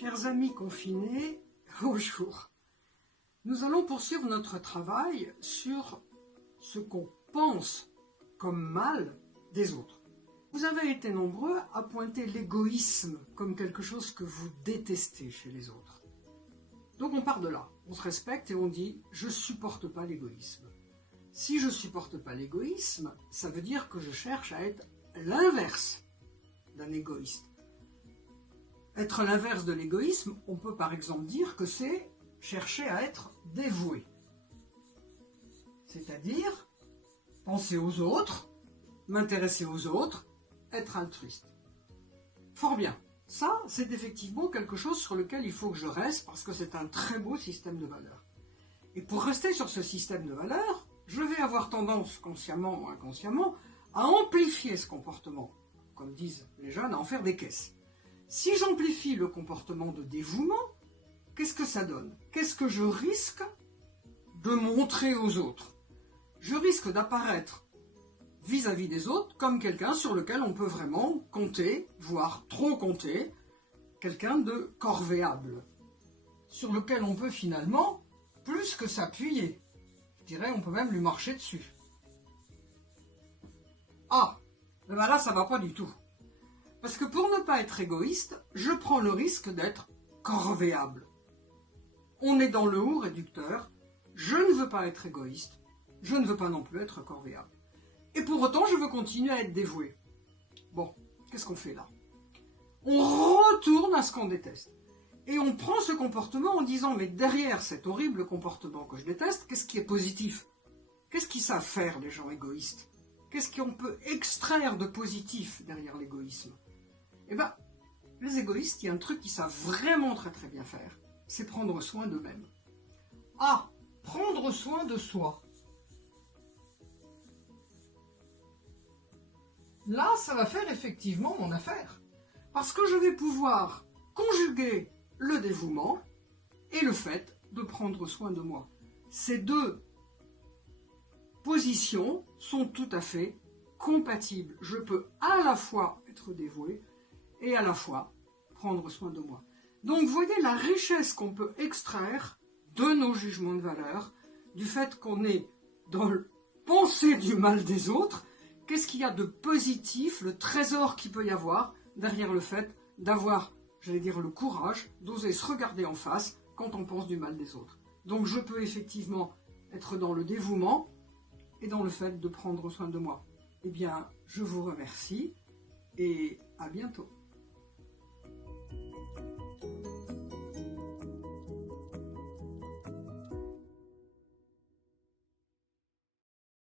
Chers amis confinés, bonjour. Nous allons poursuivre notre travail sur ce qu'on pense comme mal des autres. Vous avez été nombreux à pointer l'égoïsme comme quelque chose que vous détestez chez les autres. Donc on part de là, on se respecte et on dit « je ne supporte pas l'égoïsme ». Si je ne supporte pas l'égoïsme, ça veut dire que je cherche à être l'inverse d'un égoïste. Être l'inverse de l'égoïsme, on peut par exemple dire que c'est chercher à être dévoué. C'est-à-dire penser aux autres, m'intéresser aux autres, être altruiste. Fort bien. Ça, c'est effectivement quelque chose sur lequel il faut que je reste parce que c'est un très beau système de valeurs. Et pour rester sur ce système de valeurs, je vais avoir tendance, consciemment ou inconsciemment, à amplifier ce comportement, comme disent les jeunes, à en faire des caisses. Si j'amplifie le comportement de dévouement, qu'est-ce que ça donne? Qu'est-ce que je risque de montrer aux autres? Je risque d'apparaître vis-à-vis des autres comme quelqu'un sur lequel on peut vraiment compter, voire trop compter, quelqu'un de corvéable, sur lequel on peut finalement plus que s'appuyer. Je dirais, on peut même lui marcher dessus. Ah, ben là, ça va pas du tout. Parce que pour ne pas être égoïste, je prends le risque d'être corvéable. On est dans le haut réducteur, je ne veux pas être égoïste, je ne veux pas non plus être corvéable. Et pour autant, je veux continuer à être dévoué. Bon, qu'est-ce qu'on fait là? On retourne à ce qu'on déteste. Et on prend ce comportement en disant, mais derrière cet horrible comportement que je déteste, qu'est-ce qui est positif? Qu'est-ce qu'ils savent faire, les gens égoïstes? Qu'est-ce qu'on peut extraire de positif derrière l'égoïsme? Eh bien, les égoïstes, il y a un truc qu'ils savent vraiment très très bien faire, c'est prendre soin d'eux-mêmes. Ah, prendre soin de soi. Là, ça va faire effectivement mon affaire. Parce que je vais pouvoir conjuguer le dévouement et le fait de prendre soin de moi. Ces deux positions sont tout à fait compatibles. Je peux à la fois être dévoué et à la fois prendre soin de moi. Donc, voyez la richesse qu'on peut extraire de nos jugements de valeur, du fait qu'on est dans le penser du mal des autres. Qu'est-ce qu'il y a de positif, le trésor qu'il peut y avoir derrière le fait d'avoir, j'allais dire, le courage d'oser se regarder en face quand on pense du mal des autres. Donc je peux effectivement être dans le dévouement et dans le fait de prendre soin de moi. Eh bien, je vous remercie et à bientôt.